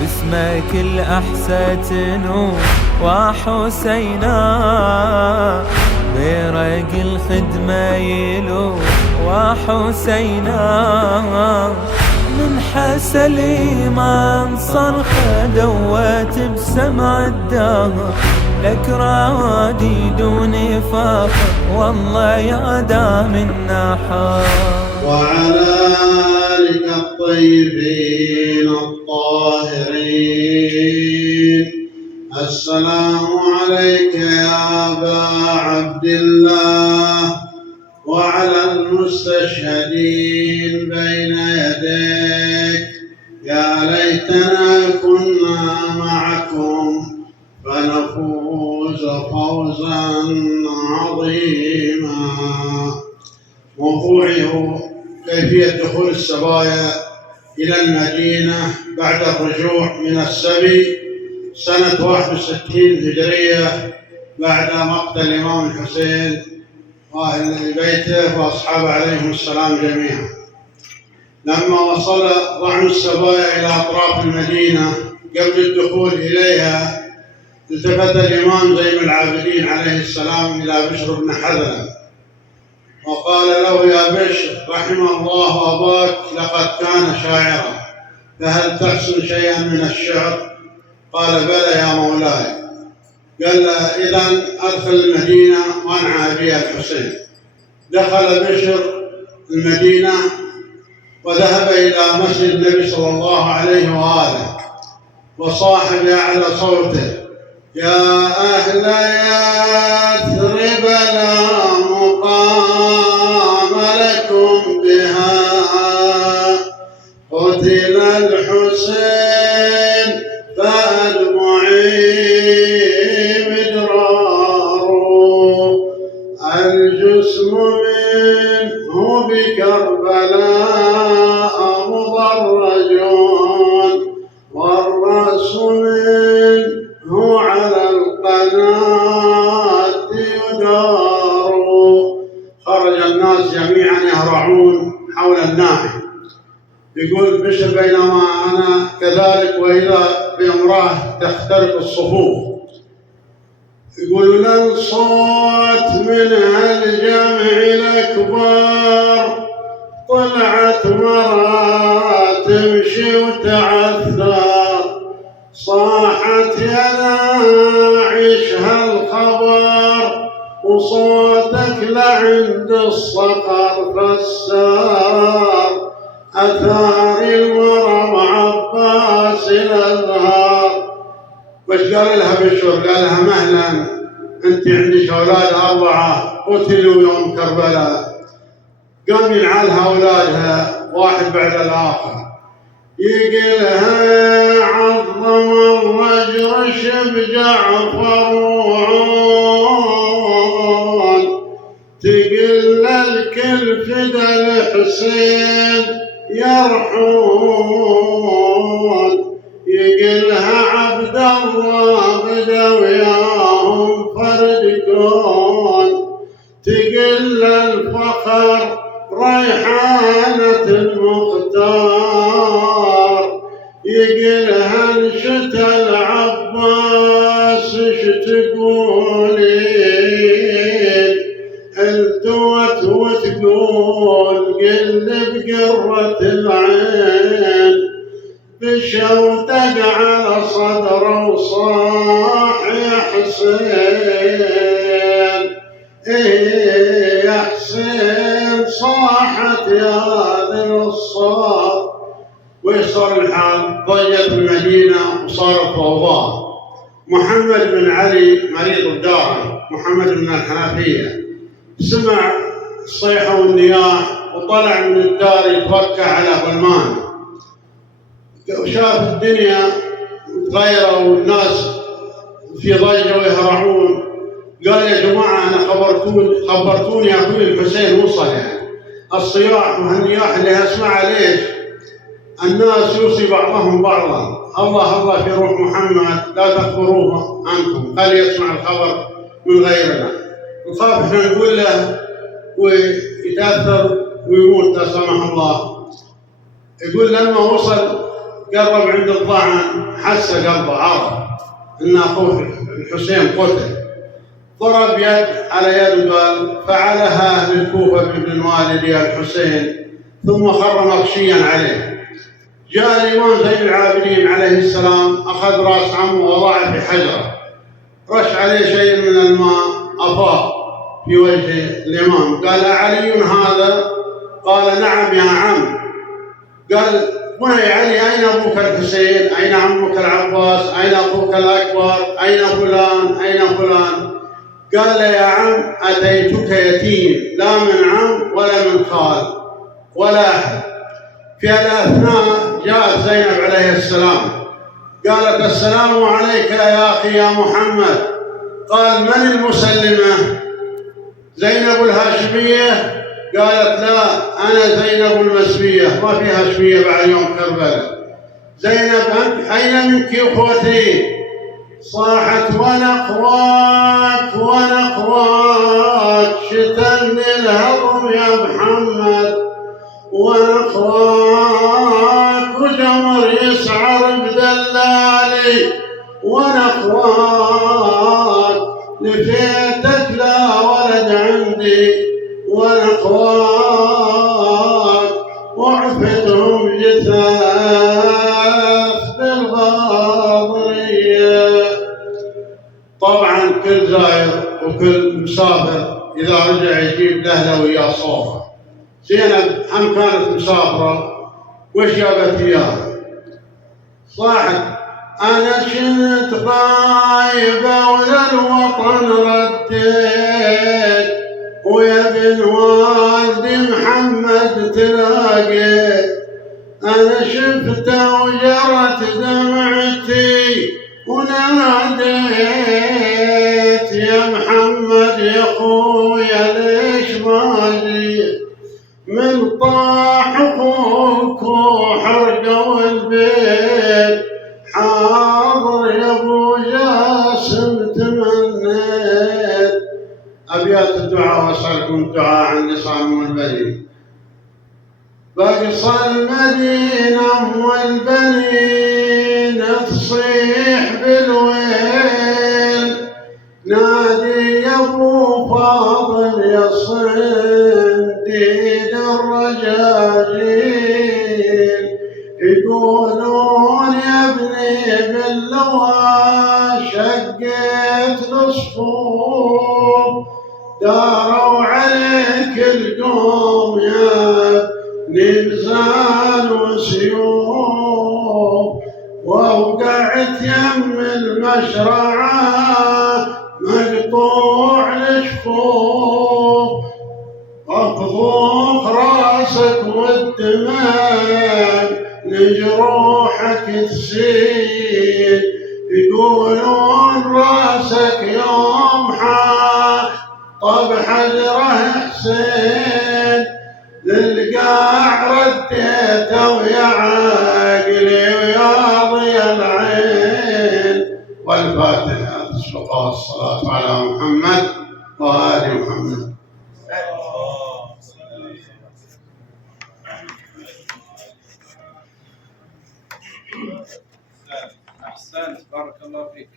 باسمك الأحسة نور وحسينا، برق الخدمة يلو وحسينا، من حسى الإيمان صرخة دوت بسمع الدهر، لك رادي دون فخر والله يا دام النحر. وعلى آلك الطيبين الطاهرين. السلام عليك يا أبا عبد الله وعلى المستشهدين بين يديك. يا ليتنا كنا معكم فنفوز فوزا عظيما. موضوعي هو كيفية دخول السبايا إلى المدينة بعد الرجوع من السبي سنة 61 هجرية بعد مقتل الإمام الحسين وأهل بيته وأصحابه عليهم السلام جميعا. لما وصل ضعن السبايا إلى أطراف المدينة قبل الدخول إليها، التفت الإمام زين العابدين عليه السلام إلى بشر بن حذلة وقال له: يا بشر، رحم الله أباك، لقد كان شاعرا، فهل تحسن شيئا من الشعر؟ قال: بلى يا مولاي. قال له: إذن أدخل المدينة وانعى بي الحسين. دخل بشر المدينة وذهب إلى مسجد النبي صلى الله عليه وآله وصاح بأعلى صوته: يا أهل يثرب لا مقام لكم بها، قتل الحسين فأدمعي مدرار، الجسم منه بكربلاء مضرج، والرأس منه على القناة يدار. خرج الناس جميعا يهرعون حول النائم. يقول بشر: بينما أنا كذلك وإذا بامرأة تخترق الصفوف. يقول: لن صوت من الجمع الأكبر، طلعت مرأة تمشي وتعثر، صاحت يا ناعش هالخبر، وصوتك لعند الصقر فسار، أثار المرم عباس الأزهار. وش قال لها بشر؟ قال لها: مهلا، أنت عندك أولاد 4 قتلوا يوم كربلاء. قام ينعلها أولادها واحد بعد الآخر، يقلها عظم الرجرش بجعفر وعون، تقل الكل فدى الحسين يرحون، يقلها عبد الله بدا وياهم فرد كون، تقل الفخر ريحانة المختار، يقلها انشتا العباس اش تقولين، التوت وتقول قل بقرة العين، بشوتك على صدره وصاح يا حسين، ايه يا حسين، صاحت يا ذي الصار. ويصار الحال، ضجت المدينة وصارت فوضى. محمد بن علي مريض الدار، محمد بن الحنفية، سمع الصيحة والنياح وطلع من الدار يتوكل على غلمان، وشاف الدنيا متغيرة والناس في ضجة ويهرعون. قال: يا جماعة، أنا خبرتوني أخوي الحسين وصل. يعني الصياح والنياح اللي أسمعها ليش؟ الناس يوصي بعضهم بعضا: الله الله في روح محمد، لا تخبروه عنكم، خلي يسمع الخبر من غيرنا. نخاف احنا نقول له ويتأثر ويموت لا سمح الله. يقول: لما وصل قرب عند الضعن، حس قلبه عرف ان اخوه الحسين قتل، ضرب يد على يد وقال: فعلها اهل الكوفه بابن والدي الحسين، ثم خر مغشيا عليه. جاء الامام زين العابدين عليه السلام، اخذ راس عمه ووضعه في حجره، رش عليه شيء من الماء، افاض في وجه الامام، قال: أعلي هذا؟ قال: نعم يا عم. قال: بني علي، أين أبوك الحسين؟ أين عمك العباس؟ أين أخوك الأكبر؟ أين فلان؟ أين فلان؟ قال: يا عم، أتيتك يتيم، لا من عم ولا من خال ولا أحد. في الأثناء جاءت زينب عليه السلام، قالت: السلام عليك يا أخي يا محمد. قال: من المسلمة؟ زينب الهاشمية؟ قالت: لا، أنا زينب المسبية، ما في هاشمية بعد يوم كربلاء. زينب: أنت أين منك أخوتي؟ صاحت: ونقواك ونقواك، شتن الهضم يا محمد، ونقواك، وجمر يسعر بدلالي، ونقواك، لفيتك لا ولد عندي، ونقواك، وعفتهم جثاث بالغاضرية. طبعا كل زائر وكل مسافر إذا رجع يجيب لأهله وياه صوفة. زينب هم كانت مسافرة، وش جابت إياه؟ صاحت: أنا كنت غايبة وللوطن رديت، ويا ابن والدي محمد تلاقيت، أنا شفته وجرت دمعتي وناديت، يا محمد يا خويا ليش ما جيت؟ من طاح أخوك وحرقوا البيت، حاضر يا أبو جاسم تمنيت. أبيات الدعاء، وأسألكم الدعاء عن نصام والبنين. بقصى المدينة والبنين تصيح بالويل، نادي يا أبو فاضل يا صنديد الرجاجيل، يقولون يا ابني باللوى شقيت الصفوف، داروا عليك القوم يا نبزان وسيوف، ووقعت يم المشرعة مقطوع الشفوف، اطبخ راسك والدماء لجروحك تسيل، يقولون راسك يوم طب حجره حسين، للقاع رديته ويا عاقلي ويا ضي العين. والفاتحة. تسبق الصلاة على محمد وآل محمد. أحسنت، بارك الله فيك.